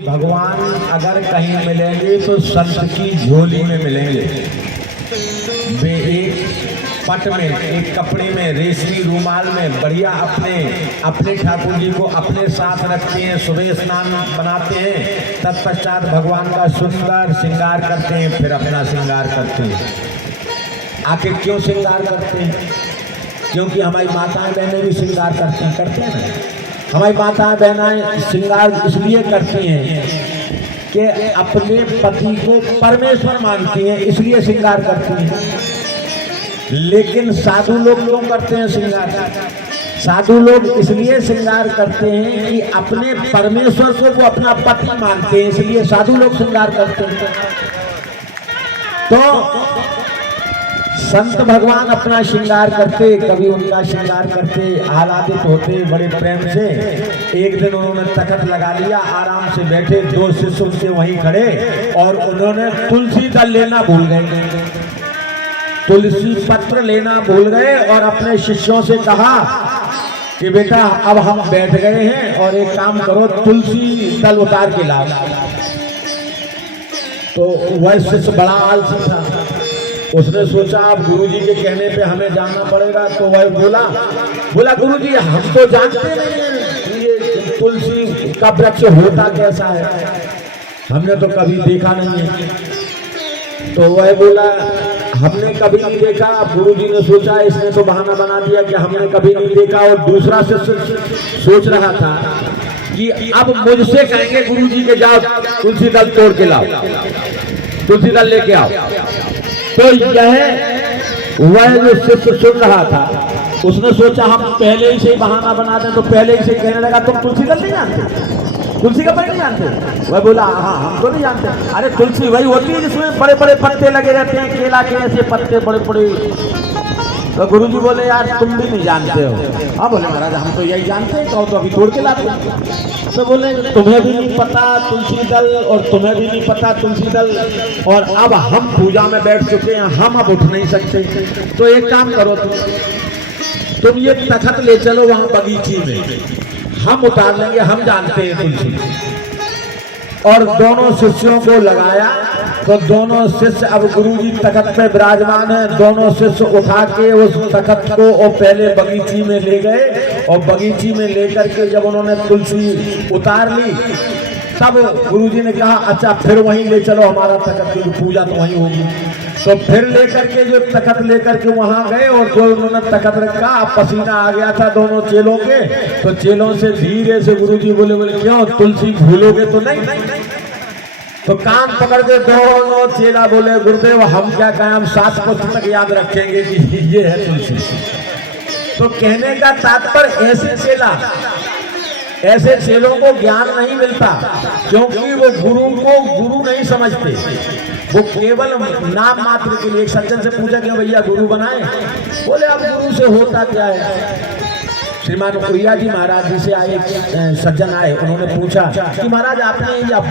भगवान अगर कहीं मिलेंगे तो संत की झोली में मिलेंगे। वे एक पट में, एक कपड़े में, रेशमी रूमाल में बढ़िया अपने ठाकुर जी को अपने साथ रखते हैं। सुबह स्नान बनाते हैं, तत्पश्चात भगवान का सुंदर श्रृंगार करते हैं, फिर अपना श्रृंगार करते हैं। आखिर क्यों श्रृंगार करते हैं? क्योंकि हमारी माताएं बहनें भी श्रृंगार करते हैं ना। हमारी माताएं बहनें श्रृंगार इसलिए करती हैं कि अपने पति को परमेश्वर मानती हैं, इसलिए श्रृंगार करती हैं। लेकिन साधु लोग क्यों करते हैं श्रृंगार? साधु लोग इसलिए श्रृंगार करते हैं कि अपने परमेश्वर को वो अपना पति मानते हैं, इसलिए साधु लोग श्रृंगार करते हैं। तो संत भगवान अपना श्रृंगार करते, कभी उनका श्रृंगार करते, आह्लादित होते बड़े प्रेम से। एक दिन उन्होंने तखत लगा लिया, आराम से बैठे, दो शिष्य उनसे वहीं खड़े और उन्होंने तुलसी दल लेना भूल गए, तुलसी पत्र लेना भूल गए और अपने शिष्यों से कहा कि बेटा अब हम बैठ गए हैं और एक काम करो, तुलसी दल उतार के लाओ। तो वह शिष्य बड़ा आलसी था, उसने सोचा अब गुरुजी के कहने पे हमें जाना पड़ेगा। तो वह बोला गुरुजी हम तो जानते नहीं हैं ये तुलसी का वृक्ष होता कैसा है, हमने तो कभी देखा नहीं है। तो वह बोला हमने कभी नहीं देखा। गुरुजी ने सोचा इसने तो बहाना बना दिया कि हमने कभी नहीं देखा। और दूसरा शिष्य सोच रहा था कि अब मुझसे कहेंगे गुरुजी के जाओ तुलसी दल तोड़ के लाओ, तुलसी दल लेके आओ। तो यह वह जो शिष्य सुन रहा था, उसने सोचा हम पहले ही से बहाना बना दें, तो पहले ही से कहने लगा तुम तुलसी दल नहीं जानते, तुलसी का पेड़ नहीं जानते? वह बोला हाँ हम तो नहीं जानते। अरे तुलसी वही होती है जिसमें बड़े बड़े पत्ते लगे रहते हैं, केला के ऐसे पत्ते बड़े बड़े। तो गुरुजी बोले यार तुम भी नहीं जानते हो? हाँ बोले महाराज हम तो यही जानते हैं, कहो तो अभी तोड़ के लाते हैं। तो बोले तुम्हें भी नहीं पता तुलसी दल और तुम्हें भी नहीं पता तुलसी दल, और अब हम पूजा में बैठ चुके हैं, हम अब उठ नहीं सकते। तो एक काम करो, तुम ये तखत ले चलो वहां बगीची में, हम उतार लेंगे, हम जानते हैं तुलसी। और दोनों शिष्यों को लगाया तो दोनों शिष्य अब गुरुजी तखत पे विराजमान है। दोनों शिष्य उठा के उस तखत को और पहले बगीची में ले गए, और बगीची में लेकर के जब उन्होंने तुलसी उतार ली तब गुरुजी ने कहा अच्छा फिर वहीं ले चलो हमारा तखत, की पूजा तो वहीं होगी। तो फिर लेकर के जो तखत लेकर के वहां गए और जो उन्होंने तखत रखा, पसीना आ गया था दोनों चेलों के। तो चेलों से धीरे से गुरुजी बोले क्यों तुलसी भूलोगे तो नहीं? तो कान पकड़ के दोनों चेला बोले गुरुदेव हम क्या कहें, हम 7 पुस्तक तक याद रखेंगे कि ये है तुलसी। तो कहने का तात्पर्य ऐसे चेलों को ज्ञान नहीं मिलता, क्योंकि वो गुरु को गुरु नहीं समझते, वो केवल नाम मात्र के लिए। एक सज्जन से पूछा कि भैया गुरु बनाए? बोले अब गुरु से होता क्या है? श्रीमान उड़िया जी महाराज जी से आए सज्जन आए, उन्होंने पूछा कि महाराज आपने